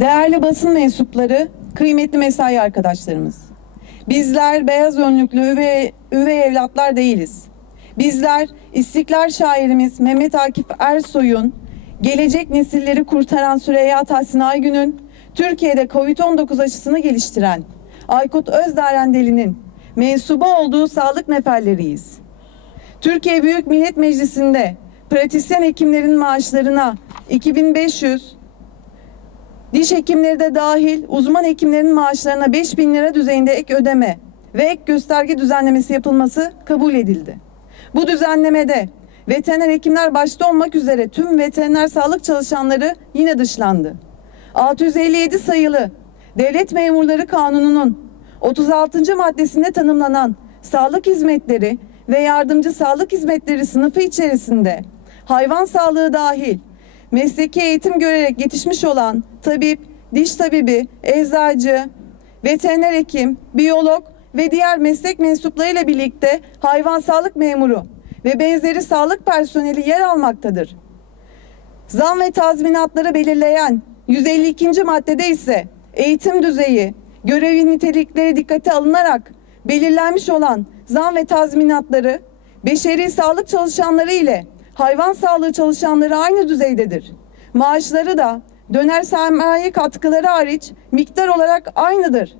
Değerli basın mensupları, kıymetli mesai arkadaşlarımız. Bizler beyaz önlüklü üvey, üvey evlatlar değiliz. Bizler İstiklal şairimiz Mehmet Akif Ersoy'un gelecek nesilleri kurtaran Süreyya Tahsin Aygün'ün Türkiye'de Covid-19 aşısını geliştiren Aykut Özdarendeli'nin mensubu olduğu sağlık neferleriyiz. Türkiye Büyük Millet Meclisi'nde pratisyen hekimlerin maaşlarına 2500, diş hekimleri de dahil uzman hekimlerin maaşlarına 5000 lira düzeyinde ek ödeme ve ek gösterge düzenlemesi yapılması kabul edildi. Bu düzenlemede veteriner hekimler başta olmak üzere tüm veteriner sağlık çalışanları yine dışlandı. 657 sayılı Devlet Memurları Kanunu'nun 36. maddesinde tanımlanan sağlık hizmetleri ve yardımcı sağlık hizmetleri sınıfı içerisinde hayvan sağlığı dahil mesleki eğitim görerek yetişmiş olan tabip, diş tabibi, eczacı, veteriner hekim, biyolog ve diğer meslek mensuplarıyla birlikte hayvan sağlık memuru ve benzeri sağlık personeli yer almaktadır. Zam ve tazminatları belirleyen 152. maddede ise eğitim düzeyi, görevi nitelikleri dikkate alınarak belirlenmiş olan zam ve tazminatları beşeri sağlık çalışanları ile hayvan sağlığı çalışanları aynı düzeydedir. Maaşları da döner sermaye katkıları hariç miktar olarak aynıdır.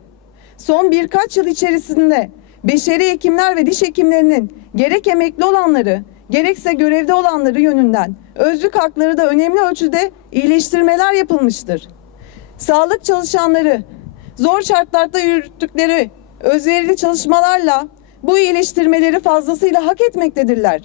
Son birkaç yıl içerisinde beşeri hekimler ve diş hekimlerinin gerek emekli olanları gerekse görevde olanları yönünden özlük hakları da önemli ölçüde iyileştirmeler yapılmıştır. Sağlık çalışanları zor şartlarda yürüttükleri özverili çalışmalarla bu iyileştirmeleri fazlasıyla hak etmektedirler.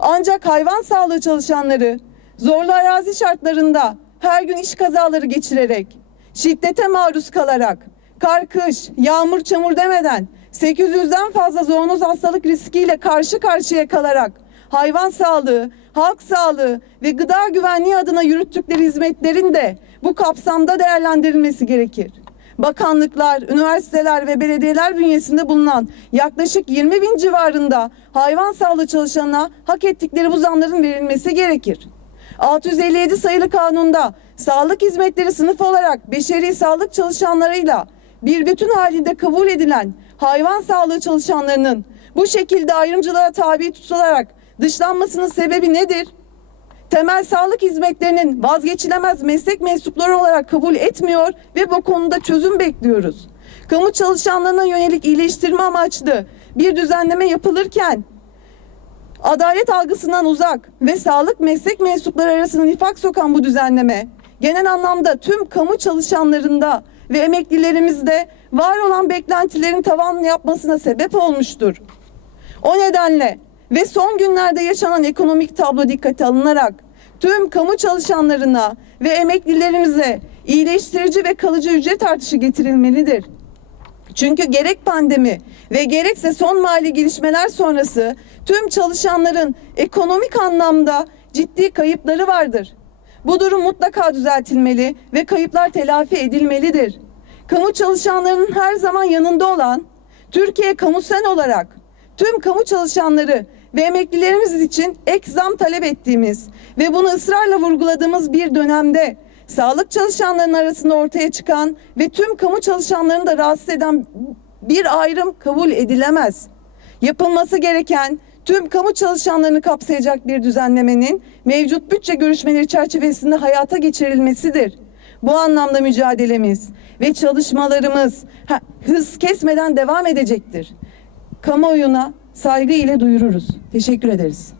Ancak hayvan sağlığı çalışanları zorlu arazi şartlarında her gün iş kazaları geçirerek, şiddete maruz kalarak, kar kış, yağmur çamur demeden 800'den fazla zoonoz hastalık riskiyle karşı karşıya kalarak hayvan sağlığı, halk sağlığı ve gıda güvenliği adına yürüttükleri hizmetlerin de bu kapsamda değerlendirilmesi gerekir. Bakanlıklar, üniversiteler ve belediyeler bünyesinde bulunan yaklaşık 20 bin civarında hayvan sağlığı çalışanına hak ettikleri bu zamların verilmesi gerekir. 657 sayılı kanunda sağlık hizmetleri sınıf olarak beşeri sağlık çalışanlarıyla bir bütün halinde kabul edilen hayvan sağlığı çalışanlarının bu şekilde ayrımcılığa tabi tutularak dışlanmasının sebebi nedir? Temel sağlık hizmetlerinin vazgeçilemez meslek mensupları olarak kabul etmiyor ve bu konuda çözüm bekliyoruz. Kamu çalışanlarına yönelik iyileştirme amaçlı bir düzenleme yapılırken adalet algısından uzak ve sağlık meslek mensupları arasında nifak sokan bu düzenleme genel anlamda tüm kamu çalışanlarında ve emeklilerimizde var olan beklentilerin tavan yapmasına sebep olmuştur. O nedenle ve son günlerde yaşanan ekonomik tablo dikkate alınarak tüm kamu çalışanlarına ve emeklilerimize iyileştirici ve kalıcı ücret artışı getirilmelidir. Çünkü gerek pandemi ve gerekse son mali gelişmeler sonrası tüm çalışanların ekonomik anlamda ciddi kayıpları vardır. Bu durum mutlaka düzeltilmeli ve kayıplar telafi edilmelidir. Kamu çalışanlarının her zaman yanında olan Türkiye Kamu Sen olarak tüm kamu çalışanları ve emeklilerimiz için ek zam talep ettiğimiz ve bunu ısrarla vurguladığımız bir dönemde sağlık çalışanlarının arasında ortaya çıkan ve tüm kamu çalışanlarını da rahatsız eden bir ayrım kabul edilemez. Yapılması gereken tüm kamu çalışanlarını kapsayacak bir düzenlemenin mevcut bütçe görüşmeleri çerçevesinde hayata geçirilmesidir. Bu anlamda mücadelemiz ve çalışmalarımız hız kesmeden devam edecektir. Kamuoyuna saygı ile duyururuz. Teşekkür ederiz.